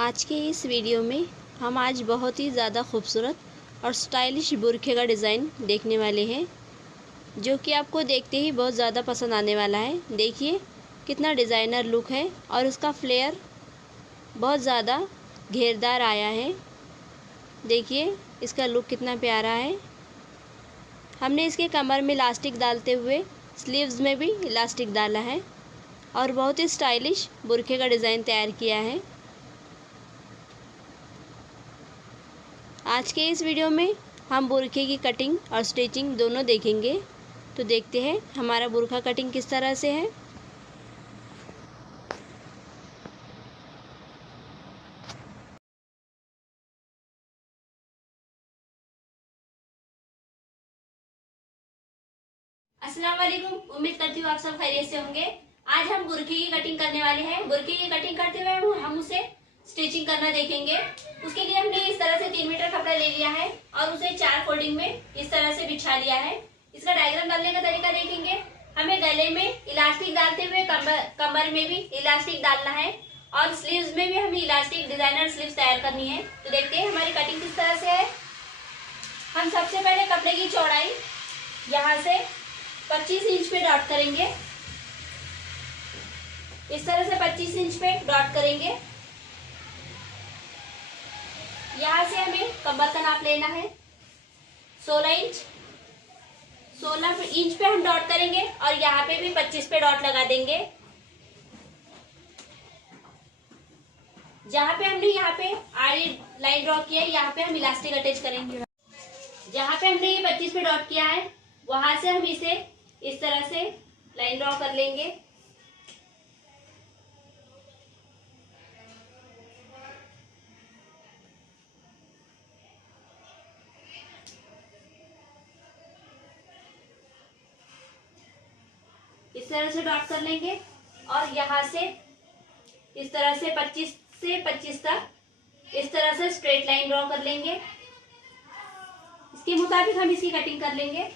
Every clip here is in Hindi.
आज के इस वीडियो में हम आज बहुत ही ज़्यादा खूबसूरत और स्टाइलिश बुरखे का डिज़ाइन देखने वाले हैं, जो कि आपको देखते ही बहुत ज़्यादा पसंद आने वाला है। देखिए कितना डिज़ाइनर लुक है और उसका फ्लेयर बहुत ज़्यादा घेरदार आया है। देखिए इसका लुक कितना प्यारा है। हमने इसके कमर में इलास्टिक डालते हुए स्लीव्स में भी इलास्टिक डाला है और बहुत ही स्टाइलिश बुरखे का डिज़ाइन तैयार किया है। आज के इस वीडियो में हम बुरखे की कटिंग और स्टिचिंग दोनों देखेंगे। तो देखते हैं हमारा बुरखा कटिंग किस तरह से है। अस्सलाम वालेकुम, उम्मीद करती हूँ आप सब खैरियत से होंगे। आज हम बुरखे की कटिंग करने वाले हैं। बुरखे की कटिंग करते हुए हम उसे स्टिचिंग करना देखेंगे। उसके लिए हमने इस तरह से 3 मीटर कपड़ा ले लिया है और उसे 4 फोल्डिंग में इस तरह से बिछा लिया है। इसका डायग्राम डालने का तरीका देखेंगे। हमें गले में इलास्टिक डालते हुए कमर में भी इलास्टिक डालना है और स्लीव्स में भी हमें इलास्टिक डिजाइनर स्लीव्स तैयार करनी है। तो देखते हैं हमारी कटिंग किस तरह से है। हम सबसे पहले कपड़े की चौड़ाई यहाँ से 25 इंच पे डॉट करेंगे। इस तरह से 25 इंच पे डॉट करेंगे। यहाँ से हमें कमर का नाप लेना है 16 इंच। 16 इंच पे हम डॉट करेंगे और यहाँ पे भी 25 पे डॉट लगा देंगे। जहाँ पे हमने यहाँ पे आड़ी लाइन ड्रॉ किया है, यहाँ पे हम इलास्टिक अटैच करेंगे। जहाँ पे हमने ये 25 पे डॉट किया है, वहां से हम इसे इस तरह से लाइन ड्रॉ कर लेंगे। इस तरह से डॉट कर लेंगे और यहाँ से इस तरह से 25 से 25 तक इस तरह से स्ट्रेट लाइन ड्रॉ कर लेंगे। इसके मुताबिक हम इसकी कटिंग कर लेंगे।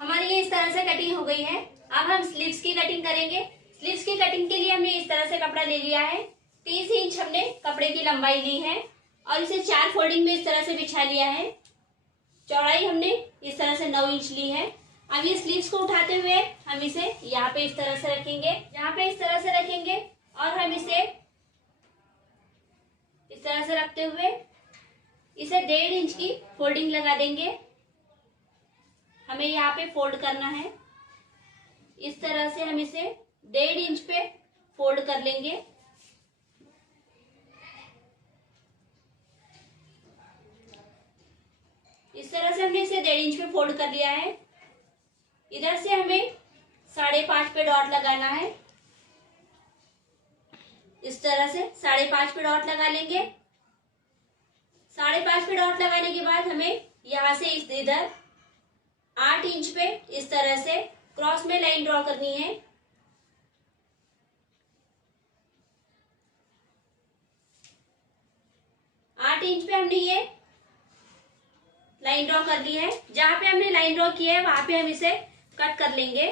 हमारी ये इस तरह से कटिंग हो गई है। अब हम स्लीव्स की कटिंग करेंगे। स्लीव्स की कटिंग के लिए हमने इस तरह से कपड़ा ले लिया है। 30 इंच हमने कपड़े की लंबाई ली है और इसे 4 फोल्डिंग में इस तरह से बिछा लिया है। चौड़ाई हमने इस तरह से 9 इंच ली है। अब ये स्लीव्स को उठाते हुए हम इसे यहाँ पे इस तरह से रखेंगे, यहाँ पे इस तरह से रखेंगे और हम इसे इस तरह से रखते हुए इसे 1.5 इंच की फोल्डिंग लगा देंगे। हमें यहाँ पे फोल्ड करना है। इस तरह से हम इसे 1.5 इंच पे फोल्ड कर लेंगे। इस तरह से हमने इसे 1.5 इंच पे फोल्ड कर लिया है। इधर से हमें 5.5 पे डॉट लगाना है। इस तरह से 5.5 पे डॉट लगा लेंगे। 5.5 पे डॉट लगाने के बाद हमें यहाँ से इधर 8 इंच पे इस तरह से क्रॉस में लाइन ड्रॉ करनी है। आठ इंच पे हमने ये लाइन ड्रॉ कर ली है। जहां पे हमने लाइन ड्रॉ की है वहां पे हम इसे कट कर लेंगे।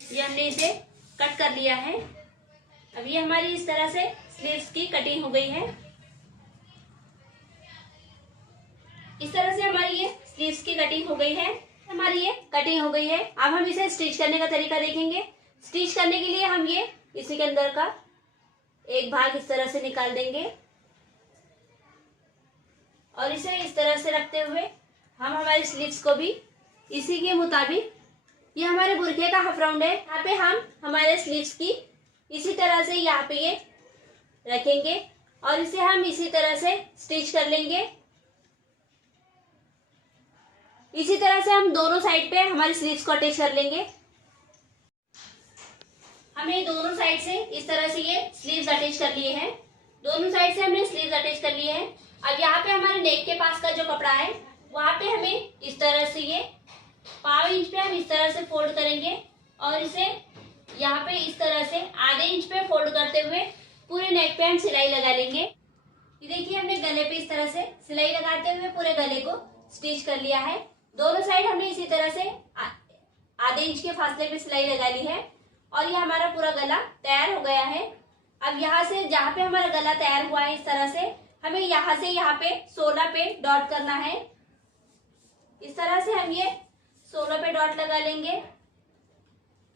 ये हमने इसे कट कर लिया है। अब ये हमारी इस तरह से स्लीव्स की कटिंग हो गई है। इस तरह से हमारी ये स्लीव्स की कटिंग हो गई है। हमारी ये कटिंग हो गई है। अब हम इसे स्टिच करने का तरीका देखेंगे। स्टिच करने के लिए हम ये इसी के अंदर का एक भाग इस तरह से निकाल देंगे और इसे इस तरह से रखते हुए हम हमारी स्लीव्स को भी इसी के मुताबिक, ये हमारे बुरखे का हाफ राउंड है, यहाँ पे हम हमारे स्लीव्स की इसी तरह से यहाँ पे ये रखेंगे और इसे हम इसी तरह से स्टिच कर लेंगे। इसी तरह से हम दोनों साइड पे हमारी स्लीव्स को अटैच कर लेंगे। हमें दोनों साइड से इस तरह से ये स्लीव्स अटैच कर लिए हैं। दोनों साइड से हमने स्लीव्स अटैच कर लिए हैं। अब यहाँ पे हमारे नेक के पास का जो कपड़ा है वहां पे हमें इस तरह से ये 1/2 इंच पे हम इस तरह से फोल्ड करेंगे और इसे यहाँ पे इस तरह से आधे इंच पे फोल्ड करते हुए पूरे नेक पे हम सिलाई लगा लेंगे। ये देखिए हमने गले पे इस तरह से सिलाई लगाते हुए पूरे गले को स्टिच कर लिया है। दोनों साइड हमने इसी तरह से आधे इंच के फासले पे सिलाई लगा ली है और ये हमारा पूरा गला तैयार हो गया है। अब यहाँ से जहाँ पे हमारा गला तैयार हुआ है इस तरह से हमें यहाँ से यहाँ पे 16 पे डॉट करना है। इस तरह से हम ये 16 पे डॉट लगा लेंगे।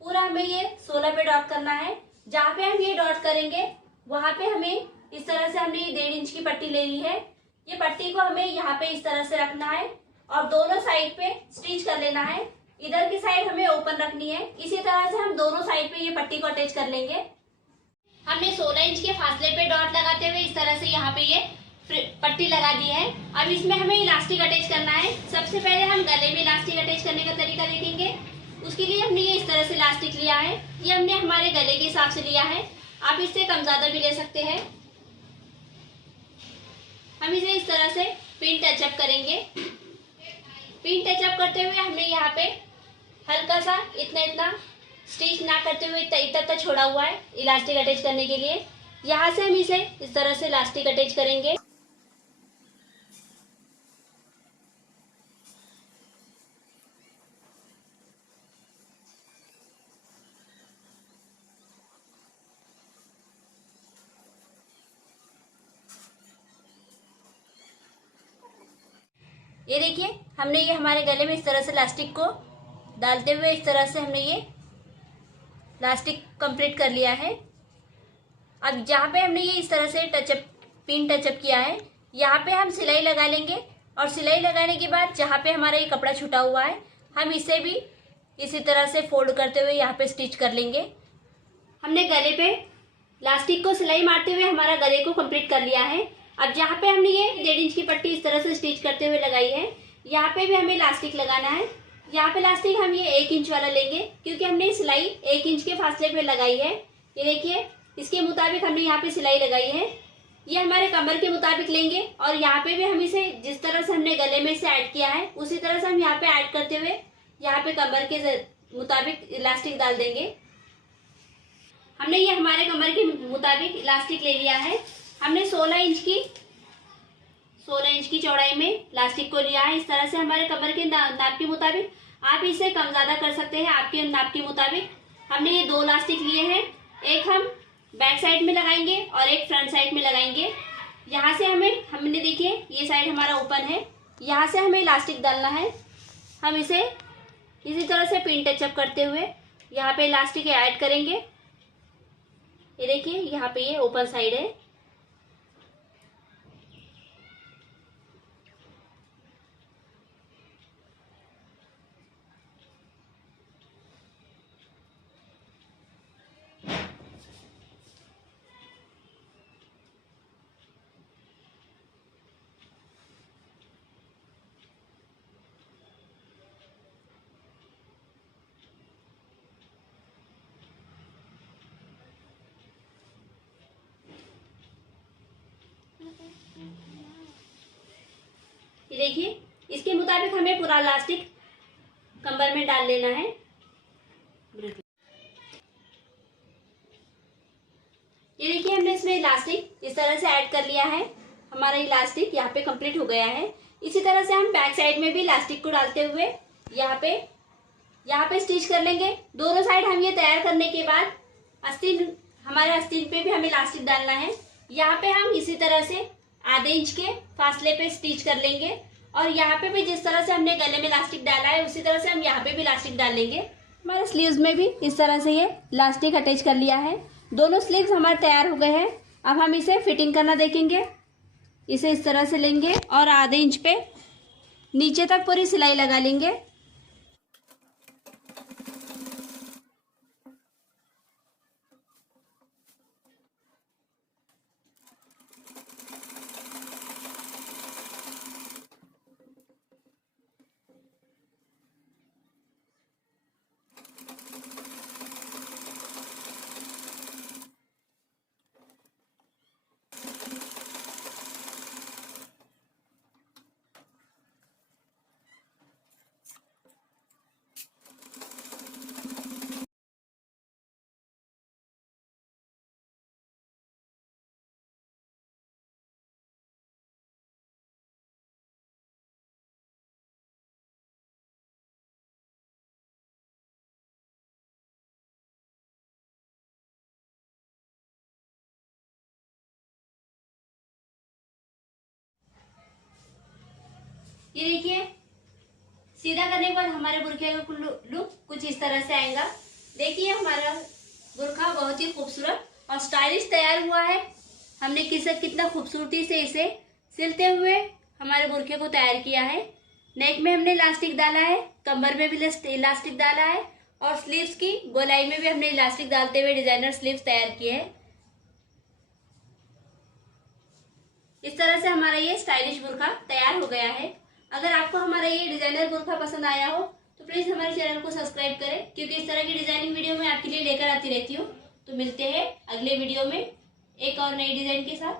पूरा हमें ये 16 पे डॉट करना है। जहाँ पे हम ये डॉट करेंगे वहां पे हमें इस तरह से हमने ये 1.5 इंच की पट्टी ले ली है। ये पट्टी को हमें यहाँ पे इस तरह से रखना है और दोनों साइड पे स्टिच कर लेना है। इधर की साइड हमें ओपन रखनी है। इसी तरह से हम दोनों साइड पे ये पट्टी को अटैच कर लेंगे। हमने 16 इंच के फासले पे डॉट लगाते हुए इस तरह से यहाँ पे ये पट्टी लगा दी है। अब इसमें हमें इलास्टिक अटैच करना है। सबसे पहले हम गले में इलास्टिक अटैच करने का तरीका देखेंगे। उसके लिए हमने ये इस तरह से इलास्टिक लिया है। ये हमने हमारे गले के हिसाब से लिया है, आप इससे कम ज्यादा भी ले सकते हैं। हम इसे इस तरह से पिन टचअप करेंगे। पिन टचअप करते हुए हमने यहाँ पे हल्का सा इतना स्टिच ना करते हुए इतना छोड़ा हुआ है इलास्टिक अटैच करने के लिए। यहाँ से हम इसे इस तरह से इलास्टिक अटैच करेंगे। ये देखिए हमने ये हमारे गले में इस तरह से इलास्टिक को डालते हुए इस तरह से हमने ये इलास्टिक कंप्लीट कर लिया है। अब जहाँ पे हमने ये इस तरह से पिन टचअप किया है यहाँ पे हम सिलाई लगा लेंगे और सिलाई लगाने के बाद जहाँ पे हमारा ये कपड़ा छूटा हुआ है हम इसे भी इसी तरह से फोल्ड करते हुए यहाँ पे स्टिच कर लेंगे। हमने गले पे इलास्टिक को सिलाई मारते हुए हमारा गले को कंप्लीट कर लिया है। अब जहाँ पे हमने ये 1.5 इंच की पट्टी इस तरह से स्टिच करते हुए लगाई है यहाँ पे भी हमें इलास्टिक लगाना है। यहाँ पे इलास्टिक हम ये 1 इंच वाला लेंगे क्योंकि हमने सिलाई 1 इंच के फासले पे लगाई है। ये देखिए इसके मुताबिक हमने यहाँ पे सिलाई लगाई है। ये हमारे कमर के मुताबिक लेंगे और यहाँ पे भी हम इसे जिस तरह से हमने गले में से ऐड किया है उसी तरह से हम यहाँ पे ऐड करते हुए यहाँ पे कमर के मुताबिक इलास्टिक डाल देंगे। हमने ये हमारे कमर के मुताबिक इलास्टिक ले लिया है। हमने 16 इंच की चौड़ाई में इलास्टिक को लिया है। इस तरह से हमारे कमर के नाप के मुताबिक, आप इसे कम ज्यादा कर सकते हैं आपके नाप के मुताबिक। हमने ये 2 इलास्टिक लिए हैं, एक हम बैक साइड में लगाएंगे और एक फ्रंट साइड में लगाएंगे। यहाँ से हमने देखिए ये साइड हमारा ओपन है, यहाँ से हमें इलास्टिक डालना है। हम इसे इसी तरह से पिन टचअप करते हुए यहाँ पे इलास्टिक ऐड करेंगे। ये देखिए यहाँ पे ये ओपन साइड है। ये देखिए इसके मुताबिक हमें पूरा इलास्टिक कमर में डाल लेना है। ये देखिए हमने इसमें इलास्टिक इस तरह से ऐड कर लिया है। हमारा इलास्टिक यहाँ पे कंप्लीट हो गया है। इसी तरह से हम बैक साइड में भी इलास्टिक को डालते हुए यहाँ पे स्टिच कर लेंगे। दोनों साइड हम ये तैयार करने के बाद हमारे आस्तीन पे भी हमें इलास्टिक डालना है। यहाँ पे हम इसी तरह से आधे इंच के फासले पे स्टिच कर लेंगे और यहाँ पे भी जिस तरह से हमने गले में इलास्टिक डाला है उसी तरह से हम यहाँ पे भी इलास्टिक डाल लेंगे। हमारे स्लीव्स में भी इस तरह से ये इलास्टिक अटैच कर लिया है। दोनों स्लीव्स हमारे तैयार हो गए हैं। अब हम इसे फिटिंग करना देखेंगे। इसे इस तरह से लेंगे और आधे इंच पे नीचे तक पूरी सिलाई लगा लेंगे। ये देखिए, सीधा करने के बाद हमारे बुरखे का लुक कुछ इस तरह से आएगा। देखिए हमारा बुरखा बहुत ही खूबसूरत और स्टाइलिश तैयार हुआ है। हमने कितना खूबसूरती से इसे सिलते हुए हमारे बुरखे को तैयार किया है। नेक में हमने इलास्टिक डाला है, कमर में भी इलास्टिक डाला है और स्लीव्स की गोलाई में भी हमने इलास्टिक डालते हुए डिजाइनर स्लीव्स तैयार किए हैं। इस तरह से हमारा ये स्टाइलिश बुरखा तैयार हो गया है। अगर आपको हमारा ये डिजाइनर बुरखा पसंद आया हो तो प्लीज हमारे चैनल को सब्सक्राइब करें, क्योंकि इस तरह की डिजाइनिंग वीडियो मैं आपके लिए लेकर आती रहती हूँ। तो मिलते हैं अगले वीडियो में एक और नई डिजाइन के साथ।